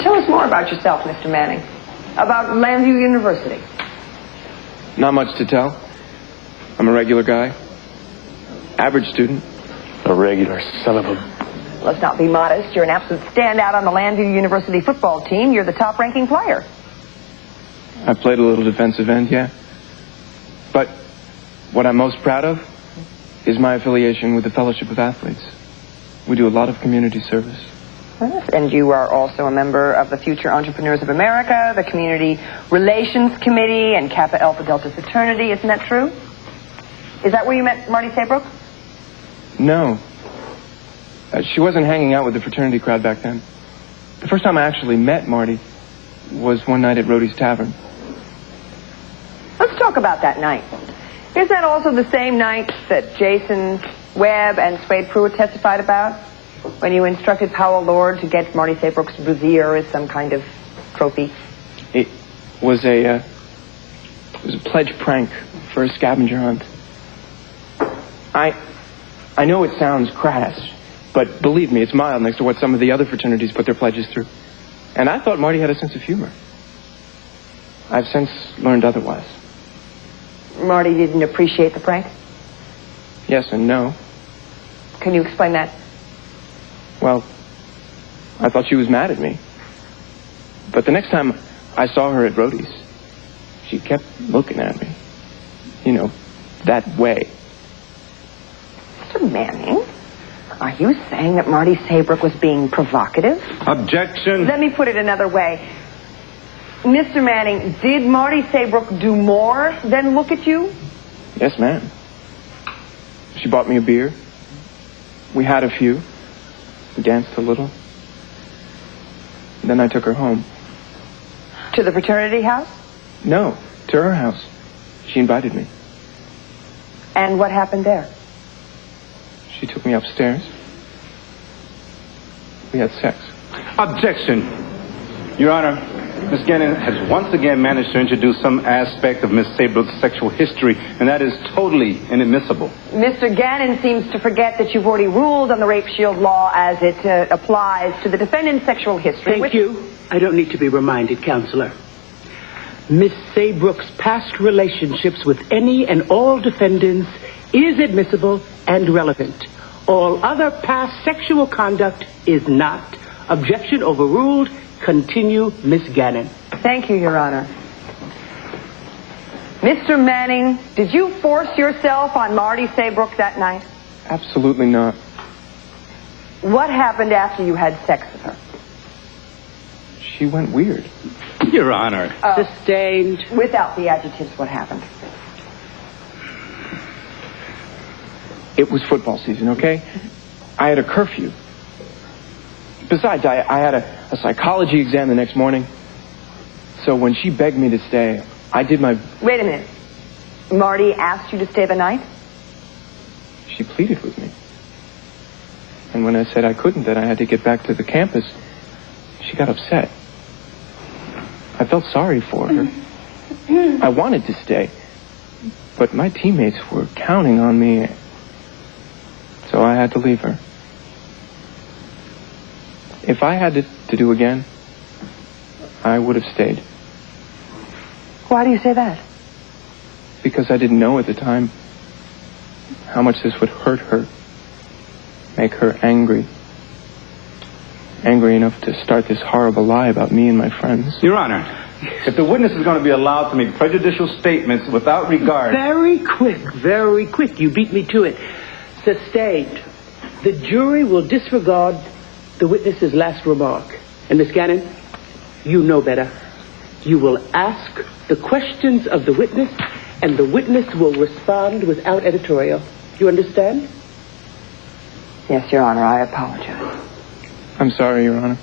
Tell us more about yourself, Mr. Manning. About Landview University. Not much to tell. I'm a regular guy. Average student. A regular son of a... Let's not be modest. You're an absolute standout on the Landview University football team. You're the top-ranking player. I played a little defensive end, yeah. But what I'm most proud of is my affiliation with the Fellowship of Athletes. We do a lot of community service. Yes, and you are also a member of the Future Entrepreneurs of America, the Community Relations Committee, and Kappa Alpha Delta Fraternity. Isn't that true? Is that where you met Marty Saybrook? No. She wasn't hanging out with the fraternity crowd back then. The first time I actually met Marty was one night at Rhodey's Tavern. Let's talk about that night. Is that also the same night that Jason Webb and Swade Pruitt testified about? When you instructed Powell Lord to get Marty Saybrook's brassiere as some kind of trophy? It was a pledge prank for a scavenger hunt. I know it sounds crass, but believe me, it's mild next to what some of the other fraternities put their pledges through. And I thought Marty had a sense of humor. I've since learned otherwise. Marty didn't appreciate the prank? Yes and no. Can you explain that? Well, I thought she was mad at me. But the next time I saw her at Rhodey's, she kept looking at me. You know, that way. Mr. Manning, are you saying that Marty Saybrook was being provocative? Objection. Let me put it another way. Mr. Manning, did Marty Saybrook do more than look at you? Yes, ma'am. She bought me a beer. We had a few. We danced a little. Then I took her home. To the fraternity house? No, to her house. She invited me. And what happened there? She took me upstairs. We had sex. Objection. Your Honor, Miss Gannon has once again managed to introduce some aspect of Miss Saybrook's sexual history, and that is totally inadmissible. Mr. Gannon seems to forget that you've already ruled on the rape shield law as it applies to the defendant's sexual history. Thank you. I don't need to be reminded, Counselor. Miss Saybrook's past relationships with any and all defendants is admissible and relevant. All other past sexual conduct is not. Objection overruled. Continue, Miss Gannon. Thank you, Your Honor. Mr. Manning, did you force yourself on Marty Saybrook that night? Absolutely not. What happened after you had sex with her? She went weird. Your Honor. Sustained. Without the adjectives, what happened? It was football season, okay? I had a curfew. Besides, I had a psychology exam the next morning. So when she begged me to stay, I did my... Wait a minute. Marty asked you to stay the night? She pleaded with me. And when I said I couldn't, that I had to get back to the campus, she got upset. I felt sorry for her. I wanted to stay. But my teammates were counting on me. So I had to leave her. If I had it to do again, I would have stayed. Why do you say that? Because I didn't know at the time how much this would hurt her, make her angry. Angry enough to start this horrible lie about me and my friends. Your Honor, if the witness is going to be allowed to make prejudicial statements without regard... Very quick. You beat me to it. Sustained. The jury will disregard the witness's last remark. And Miss Gannon, you know better. You will ask the questions of the witness, and the witness will respond without editorial. You understand? Yes, Your Honor, I apologize. I'm sorry, Your Honor.